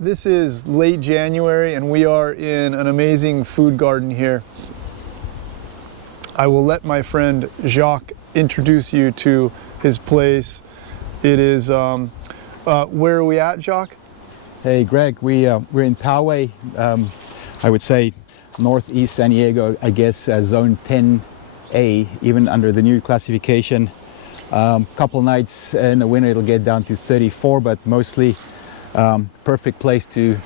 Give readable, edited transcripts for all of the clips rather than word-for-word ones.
This is late January and we are in an amazing food garden here. I will let my friend Jacques introduce you to his place. It is, where are we at, Jacques? Hey Greg, we're in Poway, I would say northeast San Diego, I guess zone 10A, even under the new classification. Couple nights in the winter it'll get down to 34, but mostly perfect place to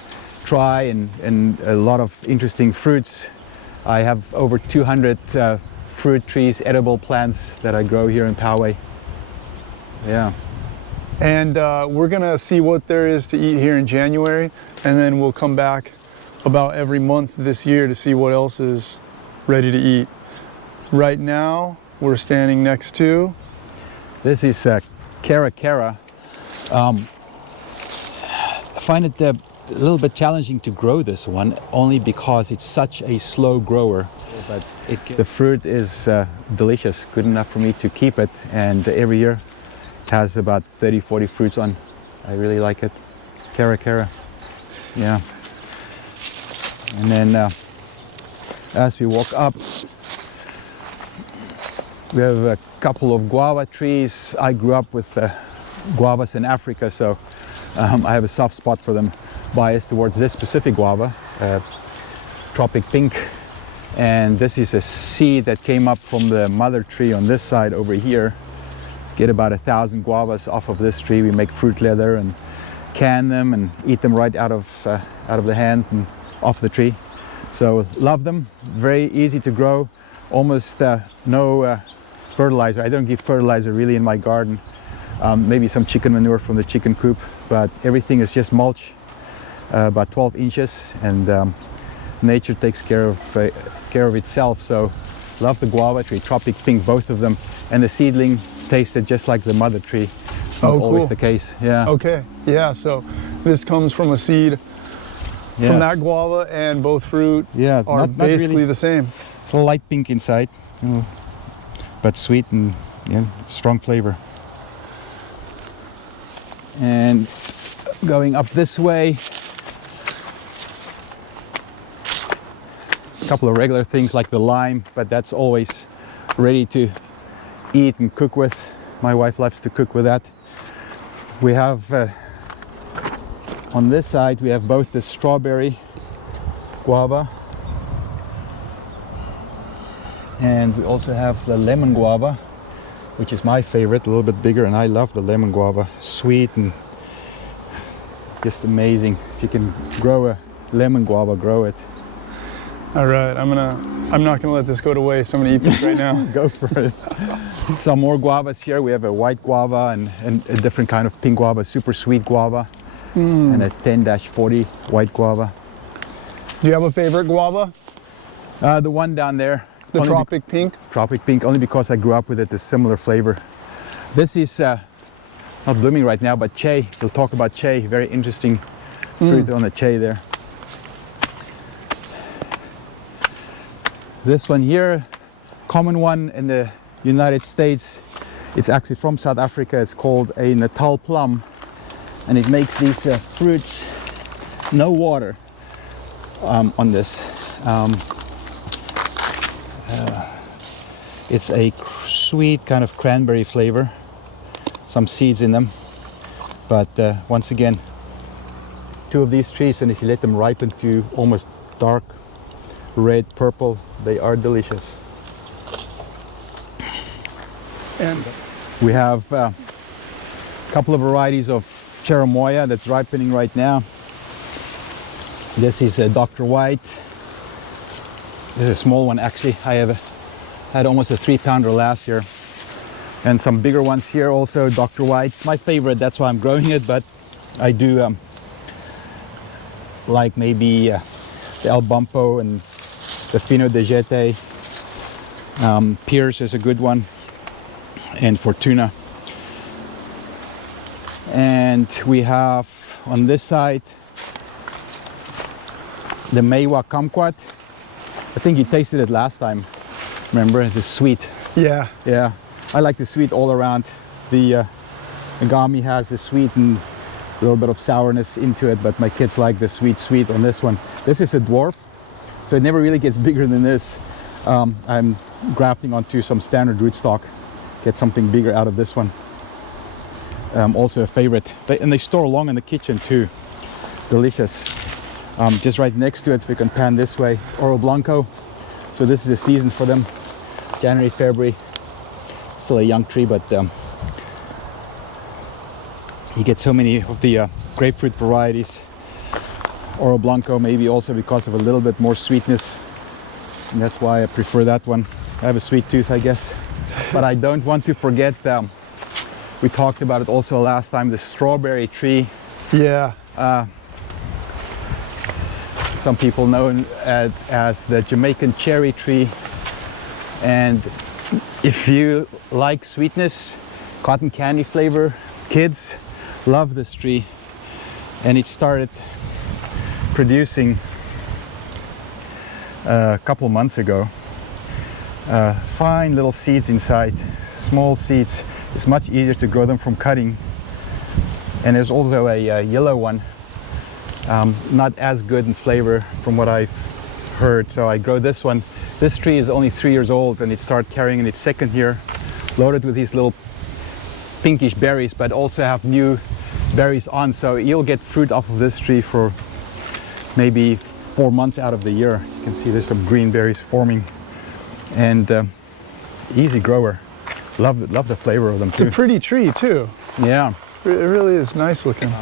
try and a lot of interesting fruits. I have over 200 fruit trees, edible plants that I grow here in Poway. Yeah. And we're gonna see what there is to eat here in January, and then we'll come back about every month this year to see what else is ready to eat. Right now, we're standing next to... This is Cara. I find it a little bit challenging to grow this one, only because it's such a slow grower. But the fruit is delicious, good enough for me to keep it, and every year it has about 30-40 fruits on. I really like it. Cara. Yeah. And then as we walk up, we have a couple of guava trees. I grew up with guavas in Africa, so I have a soft spot for them, biased towards this specific guava, tropic pink. And this is a seed that came up from the mother tree on this side over here. Get about 1,000 guavas off of this tree. We make fruit leather and can them and eat them right out of the hand and off the tree. So love them, very easy to grow, almost no fertilizer. I don't give fertilizer really in my garden. Maybe some chicken manure from the chicken coop, but everything is just mulch, about 12 inches, and nature takes care of itself. So love the guava tree, tropic pink, both of them, and the seedling tasted just like the mother tree. It's not always the case. Yeah. Okay. Yeah. So this comes from a seed from that guava, and both fruit are basically really the same. It's a light pink inside, but sweet and strong flavor. And going up this way, a couple of regular things like the lime, but that's always ready to eat and cook with. My wife loves to cook with that. We have on this side we have both the strawberry guava, and we also have the lemon guava, which is my favorite, a little bit bigger, and I love the lemon guava. Sweet and just amazing. If you can grow a lemon guava, grow it. All right, I'm not gonna let this go to waste. I'm gonna eat this right now. Go for it. Some more guavas here. We have a white guava and a different kind of pink guava, super sweet guava, and a 10-40 white guava. Do you have a favorite guava? The one down there. The tropic pink? Tropic pink, only because I grew up with it, a similar flavor. This is not blooming right now, but che. We'll talk about che. Very interesting fruit on the che there. This one here, common one in the United States. It's actually from South Africa. It's called a Natal plum, and it makes these fruits no water on this. It's a sweet kind of cranberry flavor, some seeds in them, but once again, two of these trees, and if you let them ripen to almost dark red, purple, they are delicious. And we have a couple of varieties of Cherimoya that's ripening right now. This is a Dr. White. This is a small one actually. I had almost a 3-pounder last year. And some bigger ones here also, Dr. White. My favorite, that's why I'm growing it, but I do like maybe the El Bumpo and the Fino de Jete. Pierce is a good one, and Fortuna. And we have on this side the Maywa kumquat. I think you tasted it last time. Remember, it's sweet. Yeah. Yeah. I like the sweet all around. The Agami has the sweet and little bit of sourness into it, but my kids like the sweet on this one. This is a dwarf, so it never really gets bigger than this. I'm grafting onto some standard rootstock, get something bigger out of this one. Also a favorite, and they store long in the kitchen too. Delicious. Just right next to it, if we can pan this way, Oro Blanco. So this is the season for them, January, February. Still a young tree, but you get so many of the grapefruit varieties. Oro Blanco, maybe also because of a little bit more sweetness, and that's why I prefer that one. I have a sweet tooth, I guess, but I don't want to forget. We talked about it also last time, the strawberry tree. Yeah. Some people know it as the Jamaican cherry tree. And if you like sweetness, cotton candy flavor, kids love this tree. And it started producing a couple months ago. Fine little seeds inside, small seeds. It's much easier to grow them from cutting. And there's also a yellow one, not as good in flavor from what I've heard. So I grow this one. This tree is only 3 years old, and it started carrying in its second year, loaded with these little pinkish berries, but also have new berries on. So you'll get fruit off of this tree for maybe 4 months out of the year. You can see there's some green berries forming, and easy grower. Love the flavor of them too. It's a pretty tree too. Yeah. It really is nice looking.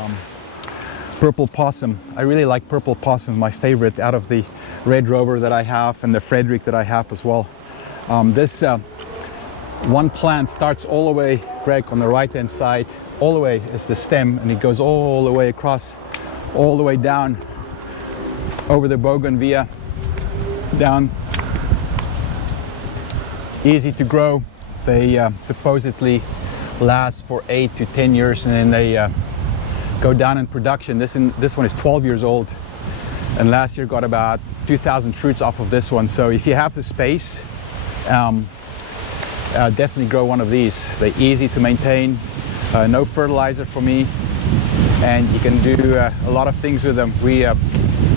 Purple possum. I really like purple possum, my favorite out of the Red Rover that I have and the Frederick that I have as well. This one plant starts all the way, Greg, on the right hand side, all the way is the stem, and it goes all the way across, all the way down over the bougainvillea, down. Easy to grow. They supposedly last for 8 to 10 years, and then they go down in production. This one is 12 years old, and last year got about 2,000 fruits off of this one. So if you have the space, definitely grow one of these. They're easy to maintain, no fertilizer for me, and you can do a lot of things with them. We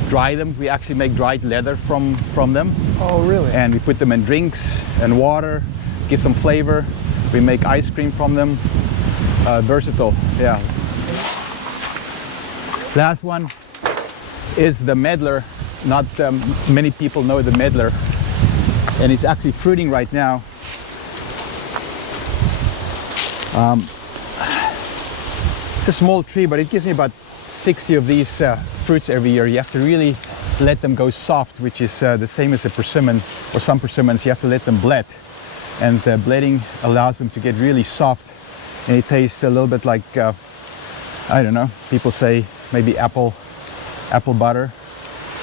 dry them. We actually make dried leather from them. Oh, really? And we put them in drinks and water, give some flavor. We make ice cream from them. Versatile, yeah. Last one is the Medlar. Not many people know the Medlar, and it's actually fruiting right now. It's a small tree, but it gives me about 60 of these fruits every year. You have to really let them go soft, which is the same as a persimmon, or some persimmons. You have to let them bled, and bledding allows them to get really soft, and it tastes a little bit like I don't know, people say maybe apple butter.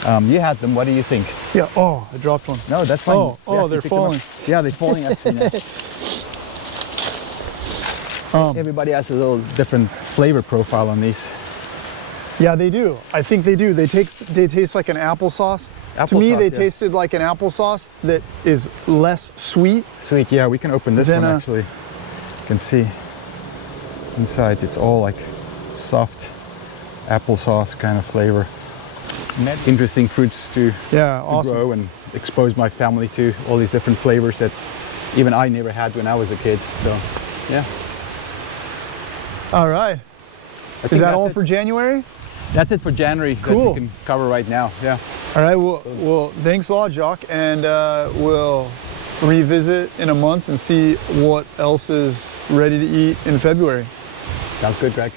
You had them, what do you think? Yeah, oh, I dropped one. No, that's fine. Oh, they're falling. Yeah, they're falling actually now. Everybody has a little different flavor profile on these. Yeah, they do. I think they do. They taste like an applesauce. To me, they tasted like an applesauce that is less sweet. Sweet, yeah, we can open this one actually. You can see inside it's all like soft applesauce kind of flavor. Interesting fruits to grow and expose my family to all these different flavors that even I never had when I was a kid. So, yeah. All right. Is that all for January? That's it for January. Cool. That we can cover right now. Yeah. All right. Well, thanks a lot, Jacques, and we'll revisit in a month and see what else is ready to eat in February. Sounds good, Greg.